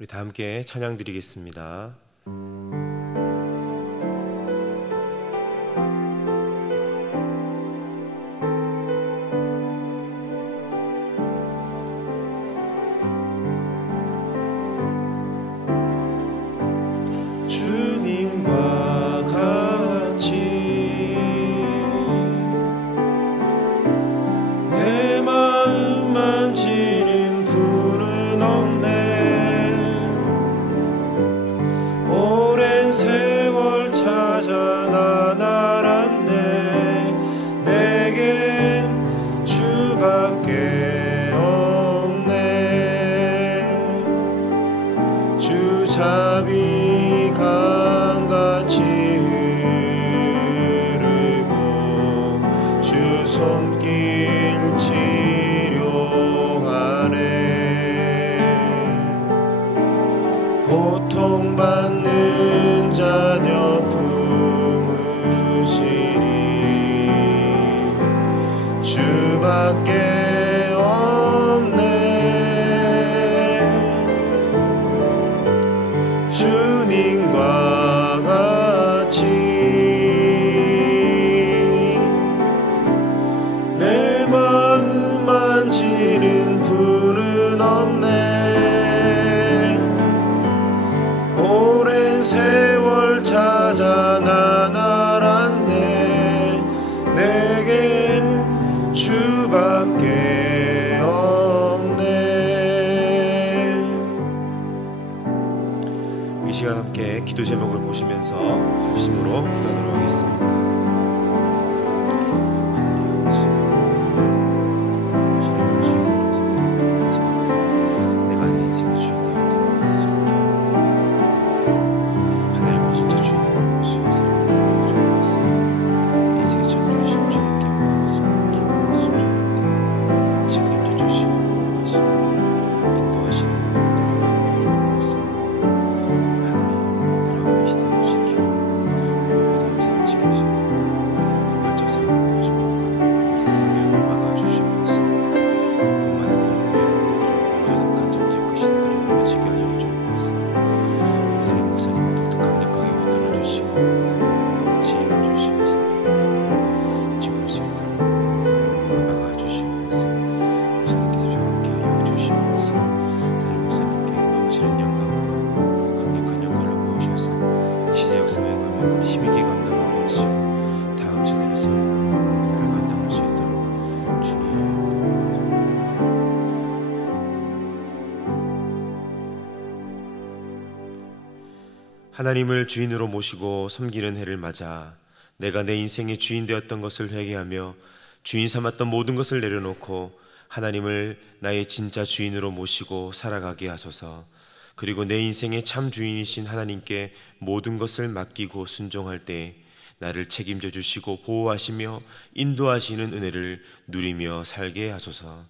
우리 다 함께 찬양 드리겠습니다. 주님과 같이 내 마음 만지는 분은 없네. 오랜 세월 찾아 난 알았네. 내겐 주밖에 없네. 주 자비 강같이 흐르고 주 손길 치료하네. 고통받는 자녀 품으시니 주밖에 없네. 주님과 같이 내 마음 만지는 분은 없네. 오랜 세월 찾아 난 알았네. 내겐 주밖에 없네. 이 시간 함께 기도 제목을 보시면서 합심으로 기도하도록 하겠습니다. 하나님 아버지, 주님을 주인으로 선택하자 내가 내 인생의 주인 되었던 것을 하나님은 진짜 주인으로 모시고 사랑하고 주옵소서. 인생의 창조주신 주님께 모든 것을 맡기고 순종할 때 책임져 주시고 보호하시고 인도하시는 은혜를 누리게 하여 주옵소서. 하나님, 나라와 이 시대를 지키고 교회와 담사를 지켜주신다. 하나님을 주인으로 모시고 섬기는 해를 맞아 내가 내 인생의 주인 되었던 것을 회개하며 주인 삼았던 모든 것을 내려놓고 하나님을 나의 진짜 주인으로 모시고 살아가게 하소서. 그리고 내 인생의 참 주인이신 하나님께 모든 것을 맡기고 순종할 때 나를 책임져 주시고 보호하시며 인도하시는 은혜를 누리며 살게 하소서.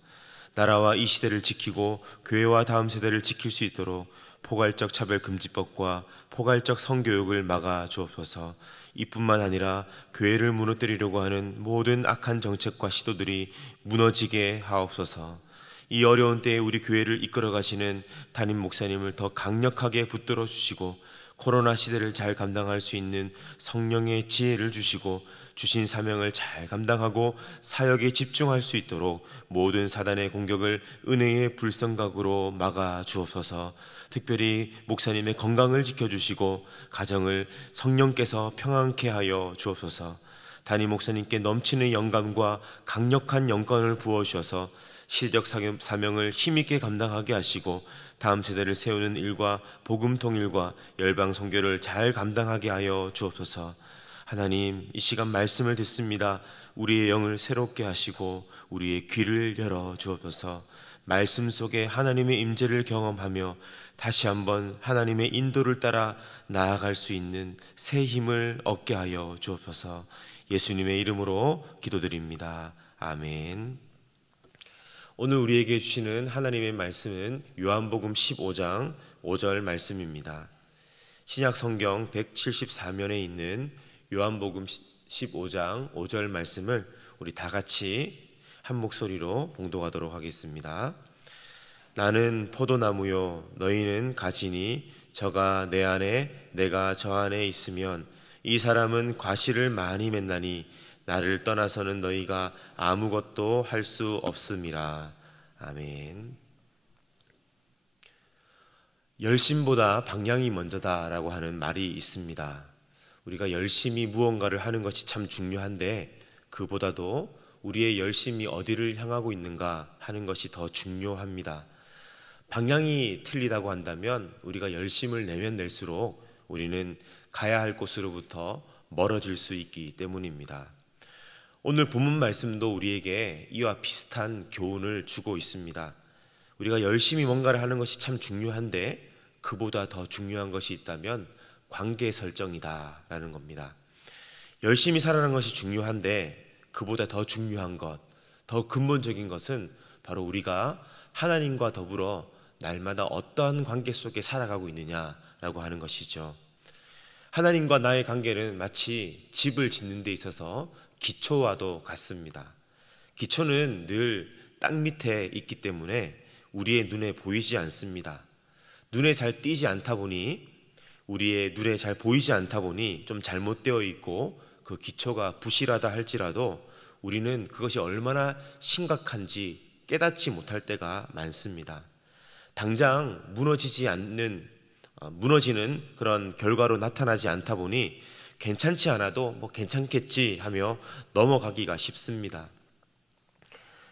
나라와 이 시대를 지키고 교회와 다음 세대를 지킬 수 있도록 포괄적 차별금지법과 포괄적 성교육을 막아 주옵소서. 이뿐만 아니라 교회를 무너뜨리려고 하는 모든 악한 정책과 시도들이 무너지게 하옵소서. 이 어려운 때에 우리 교회를 이끌어 가시는 담임 목사님을 더 강력하게 붙들어 주시고 코로나 시대를 잘 감당할 수 있는 성령의 지혜를 주시고 주신 사명을 잘 감당하고 사역에 집중할 수 있도록 모든 사단의 공격을 은혜의 불성각으로 막아 주옵소서. 특별히 목사님의 건강을 지켜주시고 가정을 성령께서 평안케 하여 주옵소서. 담임 목사님께 넘치는 영감과 강력한 영권을 부어주셔서 시대적 사명을 힘있게 감당하게 하시고 다음 세대를 세우는 일과 복음 통일과 열방 선교를 잘 감당하게 하여 주옵소서. 하나님, 이 시간 말씀을 듣습니다. 우리의 영을 새롭게 하시고 우리의 귀를 열어 주옵소서. 말씀 속에 하나님의 임재를 경험하며 다시 한번 하나님의 인도를 따라 나아갈 수 있는 새 힘을 얻게 하여 주옵소서. 예수님의 이름으로 기도드립니다. 아멘. 오늘 우리에게 주시는 하나님의 말씀은 요한복음 15장 5절 말씀입니다. 신약 성경 174면에 있는 요한복음 15장 5절 말씀을 우리 다 같이 한 목소리로 봉독하도록 하겠습니다. 나는 포도나무요 너희는 가지니 저가 내 안에 내가 저 안에 있으면 이 사람은 과실을 많이 맺나니 나를 떠나서는 너희가 아무것도 할 수 없음이라. 아멘. 열심보다 방향이 먼저다라고 하는 말이 있습니다. 우리가 열심히 무언가를 하는 것이 참 중요한데 그보다도 우리의 열심이 어디를 향하고 있는가 하는 것이 더 중요합니다. 방향이 틀리다고 한다면 우리가 열심을 내면 낼수록 우리는 가야 할 곳으로부터 멀어질 수 있기 때문입니다. 오늘 본문 말씀도 우리에게 이와 비슷한 교훈을 주고 있습니다. 우리가 열심히 뭔가를 하는 것이 참 중요한데 그보다 더 중요한 것이 있다면 관계 설정이다 라는 겁니다. 열심히 살아가는 것이 중요한데 그보다 더 중요한 것, 더 근본적인 것은 바로 우리가 하나님과 더불어 날마다 어떠한 관계 속에 살아가고 있느냐라고 하는 것이죠. 하나님과 나의 관계는 마치 집을 짓는 데 있어서 기초와도 같습니다. 기초는 늘 땅 밑에 있기 때문에 우리의 눈에 보이지 않습니다. 눈에 잘 띄지 않다 보니 우리의 눈에 잘 보이지 않다 보니 좀 잘못되어 있고 그 기초가 부실하다 할지라도 우리는 그것이 얼마나 심각한지 깨닫지 못할 때가 많습니다. 당장 무너지는 그런 결과로 나타나지 않다 보니 괜찮지 않아도 뭐 괜찮겠지 하며 넘어가기가 쉽습니다.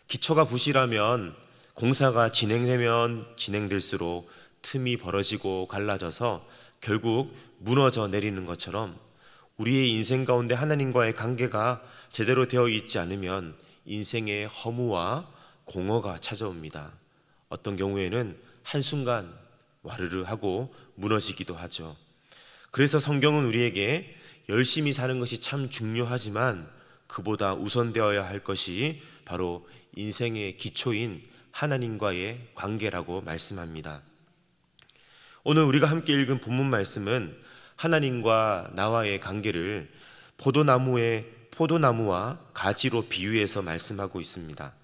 기초가 부실하면 공사가 진행되면 진행될수록 틈이 벌어지고 갈라져서 결국 무너져 내리는 것처럼 우리의 인생 가운데 하나님과의 관계가 제대로 되어 있지 않으면 인생의 허무와 공허가 찾아옵니다. 어떤 경우에는 한순간 와르르 하고 무너지기도 하죠. 그래서 성경은 우리에게 열심히 사는 것이 참 중요하지만 그보다 우선되어야 할 것이 바로 인생의 기초인 하나님과의 관계라고 말씀합니다. 오늘 우리가 함께 읽은 본문 말씀은 하나님과 나와의 관계를 포도나무와 가지로 비유해서 말씀하고 있습니다.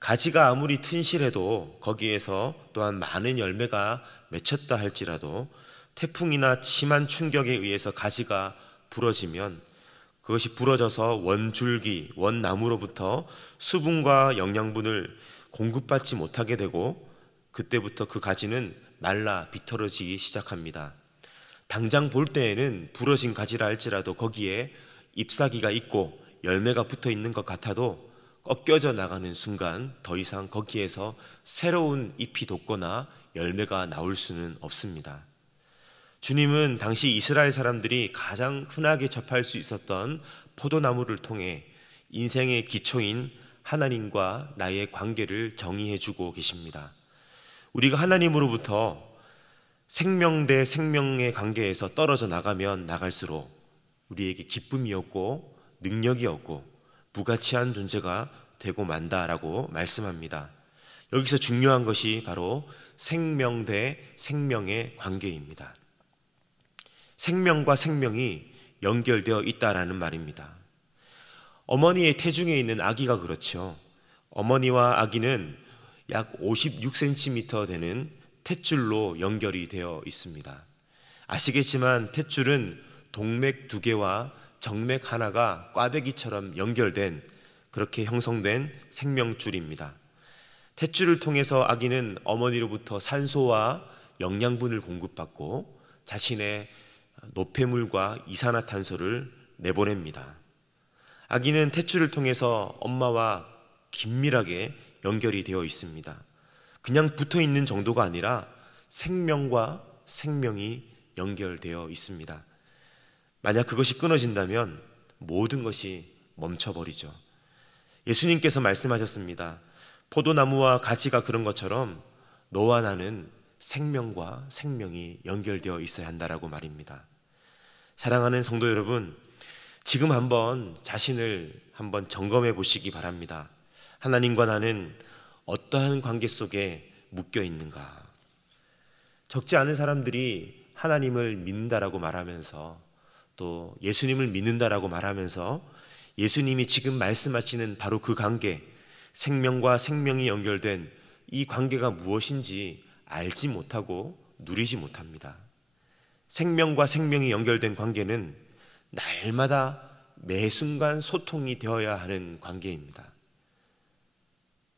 가지가 아무리 튼실해도 거기에서 또한 많은 열매가 맺혔다 할지라도 태풍이나 심한 충격에 의해서 가지가 부러지면 그것이 부러져서 원줄기, 원나무로부터 수분과 영양분을 공급받지 못하게 되고 그때부터 그 가지는 말라 비틀어지기 시작합니다. 당장 볼 때에는 부러진 가지라 할지라도 거기에 잎사귀가 있고 열매가 붙어 있는 것 같아도 꺾여져 나가는 순간 더 이상 거기에서 새로운 잎이 돋거나 열매가 나올 수는 없습니다. 주님은 당시 이스라엘 사람들이 가장 흔하게 접할 수 있었던 포도나무를 통해 인생의 기초인 하나님과 나의 관계를 정의해 주고 계십니다. 우리가 하나님으로부터 생명 대 생명의 관계에서 떨어져 나가면 나갈수록 우리에게 기쁨이 없고 능력이 없고 무가치한 존재가 되고 만다라고 말씀합니다. 여기서 중요한 것이 바로 생명 대 생명의 관계입니다. 생명과 생명이 연결되어 있다라는 말입니다. 어머니의 태중에 있는 아기가 그렇죠. 어머니와 아기는 약 56cm 되는 탯줄로 연결이 되어 있습니다. 아시겠지만 탯줄은 동맥 2개와 정맥 하나가 꽈배기처럼 연결된 그렇게 형성된 생명줄입니다. 탯줄을 통해서 아기는 어머니로부터 산소와 영양분을 공급받고 자신의 노폐물과 이산화탄소를 내보냅니다. 아기는 탯줄을 통해서 엄마와 긴밀하게 연결이 되어 있습니다. 그냥 붙어 있는 정도가 아니라 생명과 생명이 연결되어 있습니다. 만약 그것이 끊어진다면 모든 것이 멈춰버리죠. 예수님께서 말씀하셨습니다. 포도나무와 가지가 그런 것처럼 너와 나는 생명과 생명이 연결되어 있어야 한다라고 말입니다. 사랑하는 성도 여러분, 지금 한번 자신을 한번 점검해 보시기 바랍니다. 하나님과 나는 어떠한 관계 속에 묶여 있는가? 적지 않은 사람들이 하나님을 믿는다라고 말하면서 또 예수님을 믿는다라고 말하면서 예수님이 지금 말씀하시는 바로 그 관계, 생명과 생명이 연결된 이 관계가 무엇인지 알지 못하고 누리지 못합니다. 생명과 생명이 연결된 관계는 날마다 매 순간 소통이 되어야 하는 관계입니다.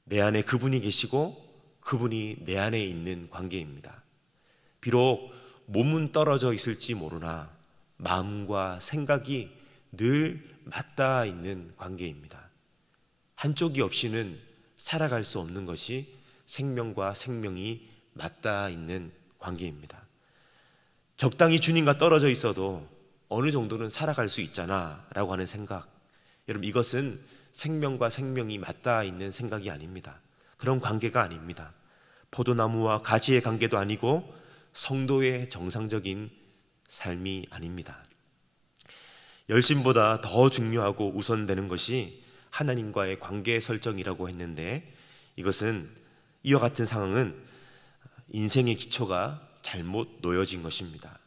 내 안에 그분이 계시고 그분이 내 안에 있는 관계입니다. 비록 몸은 떨어져 있을지 모르나 마음과 생각이 늘 맞닿아 있는 관계입니다. 한쪽이 없이는 살아갈 수 없는 것이 생명과 생명이 맞닿아 있는 관계입니다. 적당히 주님과 떨어져 있어도 어느 정도는 살아갈 수 있잖아 라고 하는 생각, 여러분 이것은 생명과 생명이 맞닿아 있는 생각이 아닙니다. 그런 관계가 아닙니다. 포도나무와 가지의 관계도 아니고 성도의 정상적인 삶이 아닙니다. 열심보다 더 중요하고 우선되는 것이 하나님과의 관계 설정이라고 했는데, 이것은 이와 같은 상황은 인생의 기초가 잘못 놓여진 것입니다.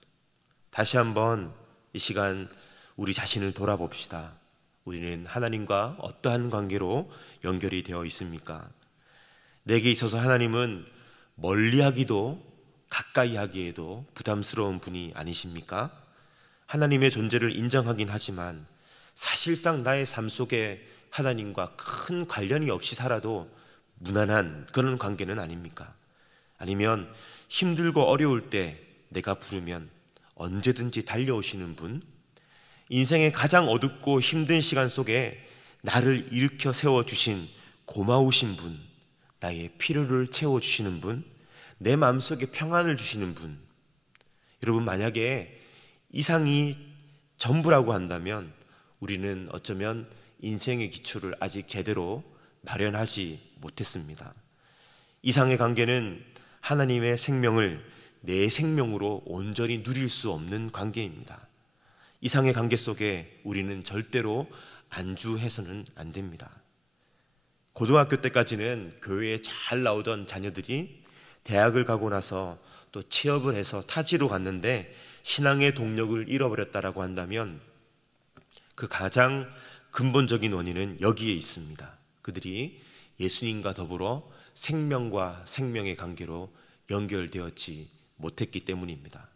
다시 한번 이 시간 우리 자신을 돌아봅시다. 우리는 하나님과 어떠한 관계로 연결이 되어 있습니까? 내게 있어서 하나님은 멀리하기도 가까이 하기에도 부담스러운 분이 아니십니까? 하나님의 존재를 인정하긴 하지만 사실상 나의 삶 속에 하나님과 큰 관련이 없이 살아도 무난한 그런 관계는 아닙니까? 아니면 힘들고 어려울 때 내가 부르면 언제든지 달려오시는 분, 인생의 가장 어둡고 힘든 시간 속에 나를 일으켜 세워주신 고마우신 분, 나의 필요를 채워주시는 분, 내 마음속에 평안을 주시는 분. 여러분, 만약에 이상이 전부라고 한다면 우리는 어쩌면 인생의 기초를 아직 제대로 마련하지 못했습니다. 이상의 관계는 하나님의 생명을 내 생명으로 온전히 누릴 수 없는 관계입니다. 이상의 관계 속에 우리는 절대로 안주해서는 안 됩니다. 고등학교 때까지는 교회에 잘 나오던 자녀들이 대학을 가고 나서 또 취업을 해서 타지로 갔는데 신앙의 동력을 잃어버렸다라고 한다면 그 가장 근본적인 원인은 여기에 있습니다. 그들이 예수님과 더불어 생명과 생명의 관계로 연결되었지 못했기 때문입니다.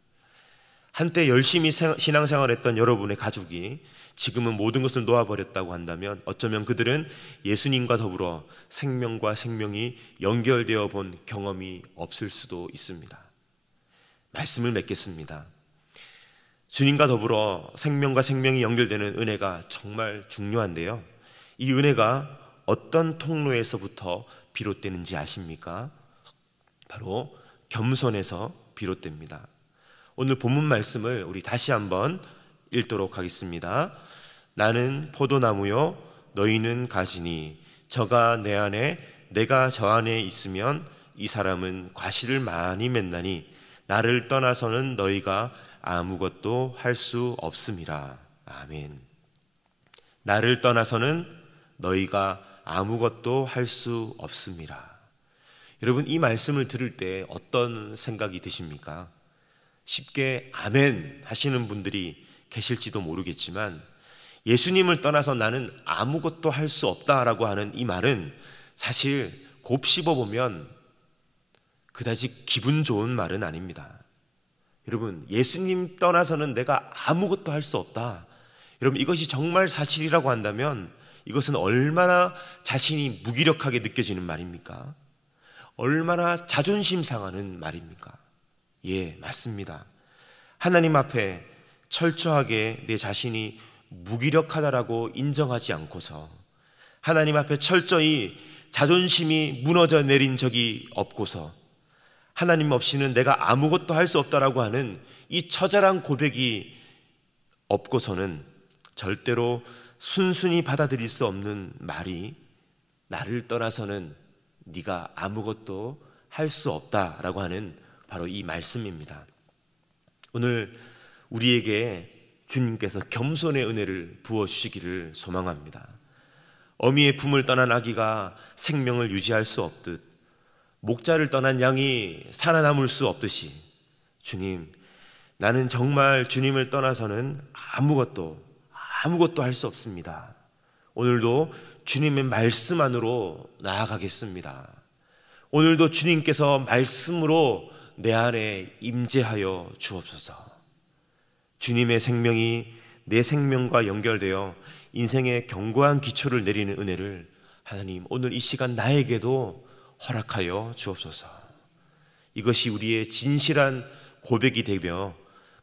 한때 열심히 신앙생활했던 여러분의 가족이 지금은 모든 것을 놓아버렸다고 한다면 어쩌면 그들은 예수님과 더불어 생명과 생명이 연결되어 본 경험이 없을 수도 있습니다. 말씀을 맺겠습니다. 주님과 더불어 생명과 생명이 연결되는 은혜가 정말 중요한데요, 이 은혜가 어떤 통로에서부터 비롯되는지 아십니까? 바로 겸손에서 비롯됩니다. 오늘 본문 말씀을 우리 다시 한번 읽도록 하겠습니다. 나는 포도나무요 너희는 가지니 저가 내 안에 내가 저 안에 있으면 이 사람은 과실을 많이 맺나니 나를 떠나서는 너희가 아무것도 할 수 없음이라. 아멘. 나를 떠나서는 너희가 아무것도 할 수 없음이라. 여러분, 이 말씀을 들을 때 어떤 생각이 드십니까? 쉽게 아멘 하시는 분들이 계실지도 모르겠지만, 예수님을 떠나서 나는 아무것도 할 수 없다라고 하는 이 말은 사실 곱씹어보면 그다지 기분 좋은 말은 아닙니다. 여러분, 예수님 떠나서는 내가 아무것도 할 수 없다. 여러분, 이것이 정말 사실이라고 한다면 이것은 얼마나 자신이 무기력하게 느껴지는 말입니까? 얼마나 자존심 상하는 말입니까? 예, 맞습니다. 하나님 앞에 철저하게 내 자신이 무기력하다라고 인정하지 않고서, 하나님 앞에 철저히 자존심이 무너져 내린 적이 없고서, 하나님 없이는 내가 아무것도 할 수 없다라고 하는 이 처절한 고백이 없고서는 절대로 순순히 받아들일 수 없는 말이 나를 떠나서는 네가 아무것도 할 수 없다라고 하는 바로 이 말씀입니다. 오늘 우리에게 주님께서 겸손의 은혜를 부어주시기를 소망합니다. 어미의 품을 떠난 아기가 생명을 유지할 수 없듯, 목자를 떠난 양이 살아남을 수 없듯이, 주님, 나는 정말 주님을 떠나서는 아무것도 할 수 없습니다. 오늘도 주님의 말씀 안으로 나아가겠습니다. 오늘도 주님께서 말씀으로 내 안에 임재하여 주옵소서. 주님의 생명이 내 생명과 연결되어 인생의 견고한 기초를 내리는 은혜를 하나님 오늘 이 시간 나에게도 허락하여 주옵소서. 이것이 우리의 진실한 고백이 되며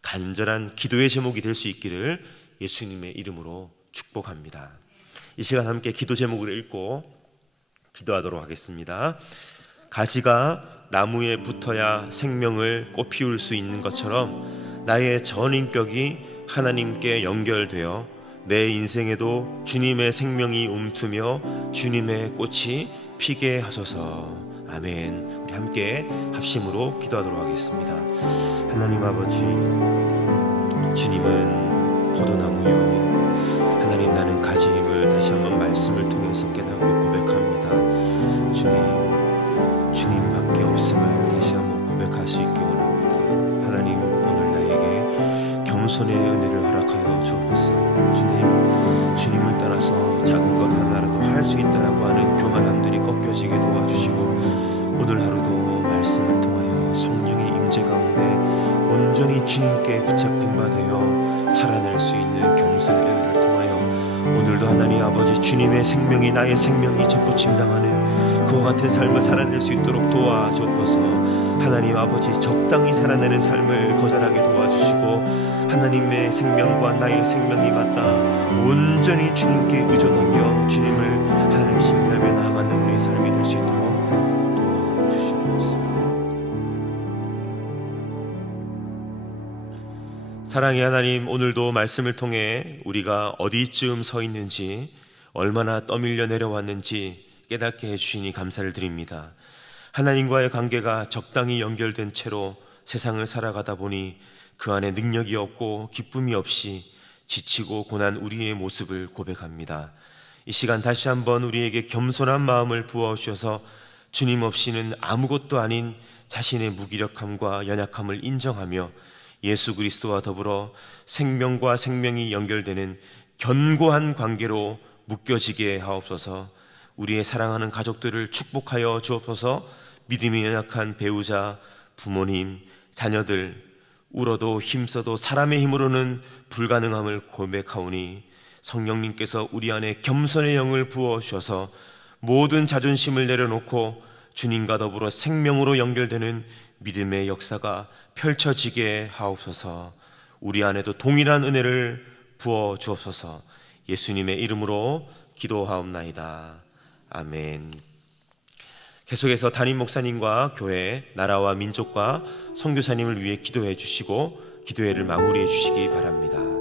간절한 기도의 제목이 될 수 있기를 예수님의 이름으로 축복합니다. 이 시간 함께 기도 제목을 읽고 기도하도록 하겠습니다. 가지가 나무에 붙어야 생명을 꽃피울 수 있는 것처럼 나의 전 인격이 하나님께 연결되어 내 인생에도 주님의 생명이 움트며 주님의 꽃이 피게 하소서. 아멘. 우리 함께 합심으로 기도하도록 하겠습니다. 하나님 아버지, 주님은 포도나무요, 하나님 나는 가지임을 다시 한번 말씀을 통해서 깨닫고 고백합니다. 주님밖에 없음을 다시 한번 고백할 수 있기 원합니다. 하나님, 오늘 나에게 겸손의 은혜를 허락하여 주옵소서. 주님을 따라서 작은 것 하나라도 할 수 있다라고 하는 교만함들이 꺾여지게 도와주시고, 오늘 하루도 말씀을 통하여 성령의 임재 가운데 온전히 주님께 붙잡힌 바 되어 살아낼 수 있는 겸손의 은혜를 통하여 오늘도 하나님 아버지, 주님의 생명이 나의 생명이 접붙임당하는 그와 같은 삶을 살아낼 수 있도록 도와주옵소서. 하나님 아버지, 적당히 살아내는 삶을 거절하게 도와주시고, 하나님의 생명과 나의 생명이 맞닿아 온전히 주님께 의존하며 주님을 하나님 신뢰하며 나아가는 우리의 삶이 될 수 있도록 도와주시옵소서. 사랑의 하나님, 오늘도 말씀을 통해 우리가 어디쯤 서 있는지, 얼마나 떠밀려 내려왔는지 깨닫게 해주시니 감사를 드립니다. 하나님과의 관계가 적당히 연결된 채로 세상을 살아가다 보니 그 안에 능력이 없고 기쁨이 없이 지치고 고난 우리의 모습을 고백합니다. 이 시간 다시 한번 우리에게 겸손한 마음을 부어주셔서 주님 없이는 아무것도 아닌 자신의 무기력함과 연약함을 인정하며 예수 그리스도와 더불어 생명과 생명이 연결되는 견고한 관계로 묶여지게 하옵소서. 우리의 사랑하는 가족들을 축복하여 주옵소서. 믿음이 연약한 배우자, 부모님, 자녀들, 울어도 힘써도 사람의 힘으로는 불가능함을 고백하오니 성령님께서 우리 안에 겸손의 영을 부어주셔서 모든 자존심을 내려놓고 주님과 더불어 생명으로 연결되는 믿음의 역사가 펼쳐지게 하옵소서. 우리 안에도 동일한 은혜를 부어주옵소서. 예수님의 이름으로 기도하옵나이다. 아멘. 계속해서 담임 목사님과 교회, 나라와 민족과 선교사님을 위해 기도해 주시고 기도회를 마무리해 주시기 바랍니다.